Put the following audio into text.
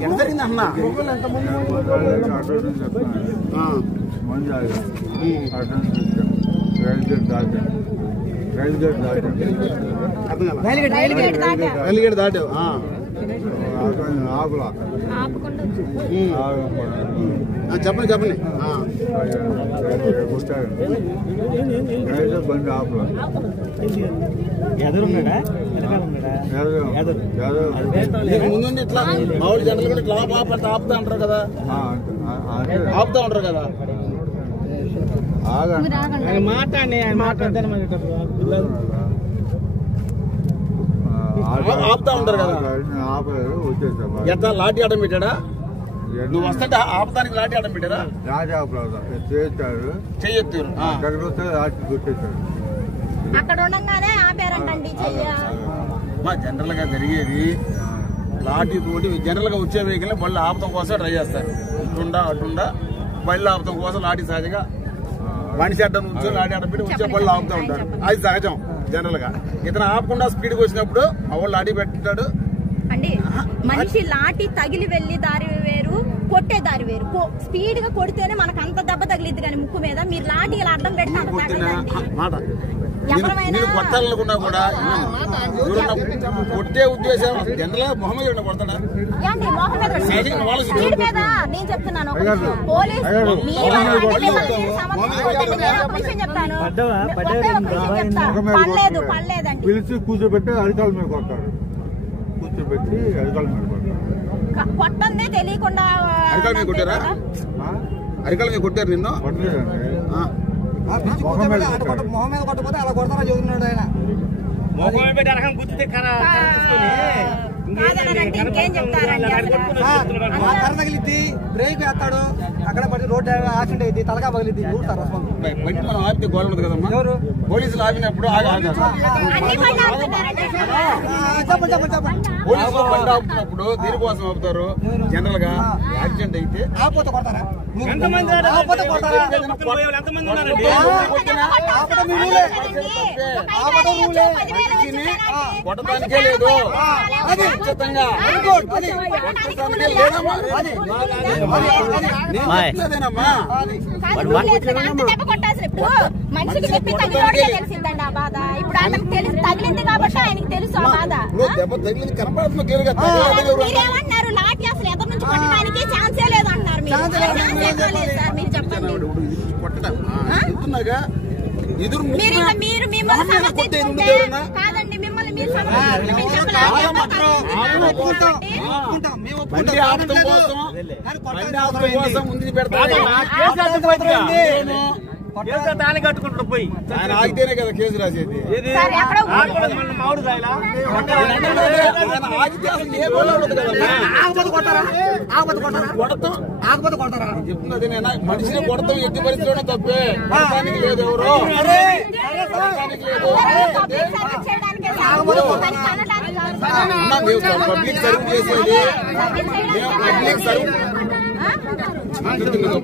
ఎంత జరిగింది అన్న రైలుగేట్ దాటావు చెప్పండి చెప్పండి ముందు ఇట్లా మామూలు జనరల్ కూడా ఇట్లా ఆపుతా ఉంటారు కదా ఆపుతా ఉంటారు కదా ఆపుతా ఉంటారు కదా ఎంత లాఠీ ఆటం పెట్టాడా నువ్వు వస్తుంటే ఆపడానికి లాఠీ ఆటం పెట్టారా చెయ్యొత్తారు మా జనరల్ గా జరిగేది లాఠీ తోటి జనరల్ గా వచ్చే వెహికల్ బళ్ళు ఆపడం కోసం ట్రై చేస్తారు ఇటుండా అటుండా బళ్ళు ఆపడం కోసం లాఠీ సహజంగా మనిషి అడ్డం నుంచి లాఠీ అడ్డం పెట్టి వచ్చే బళ్ళు ఆపుతూ ఉంటారు అది సహజం జనరల్ గా ఇతను ఆపకుండా స్పీడ్ గా వచ్చినప్పుడు వాళ్ళు లాఠీ పెట్టాడు అండి మనిషి లాఠీ తగిలి వెళ్లి దారి వేరు కొట్టే దారి వేరు స్పీడ్ గా కొడితేనే మనకు అంత దెబ్బ తగిలిద్ది కానీ ముక్కు మీద మీరు లాఠీ ఇలా అడ్డం పెడితే కొట్టాలనుకున్నా కూడా కొట్టే ఉద్దేశం జనరల్ గా మొహం మీద కొడతాడా నేను చెప్తున్నాను పడలేదు పడలేదండి పిలిచి కూర్చోబెట్టి అరికాల మీద కొడతారు కూర్చోబెట్టి అరికాల మీద కొడతారు కొట్టందే తెలియకుండా అరికాల మీద కొట్టారా అరికాల మీద కొట్టారు నిన్ను మొహం మీద కొట్టకపోతే అలా కొడతారా చదువుతున్నాడు ఆయన మొహం పెట్టి అరకం గుర్తితే ఇంకేం చెప్తారండి కర్ర తగిలిద్ది బ్రేక్ వేస్తాడు అక్కడ పడి రోడ్డు యాక్సిడెంట్ అయింది తలగా పగిలిద్ది ఊరుతారు బండి మనం ఆపితే గోడ ఉంది కదమ్మా పోలీసులు ఆపినప్పుడు పోలీసులు బండి ఆపుతున్నప్పుడు దీనికోసం ఆపుతారు జనరల్ గా యాక్సిడెంట్ అయితే ఆపోతే కొడతారా కొట్టడానికే లేదు ఖచ్చితంగా మనిషికి చెప్పి తెలిసిందండి ఆ బాధ ఇప్పుడు ఆయనకు తగిలింది కాబట్టి ఆయనకి తెలుసు ఆ బాధ దెబ్బ తగిలింది కనపడుతుంది మీరేమన్నారు లాఠీ అసలు ఎదురు నుంచి కొట్టడానికి ఛాన్సే లేదు అంటున్నారు మీరు చెప్పండి మీరు మిమ్మల్ని సమర్థించుకుంటే కాదండి మిమ్మల్ని మీరు ముందు పెడతారు దాన్ని కట్టుకుంటారు పోయి ఆయన ఆగితేనే కదా కేసు రాసేది చెప్తున్నది మనిషిని కొడతాం ఎట్టి పరిస్థితిలోనే తప్పే కొడతానికి లేదు ఎవరు పబ్లిక్ సర్వ్ చేసేది పబ్లిక్ సర్వ్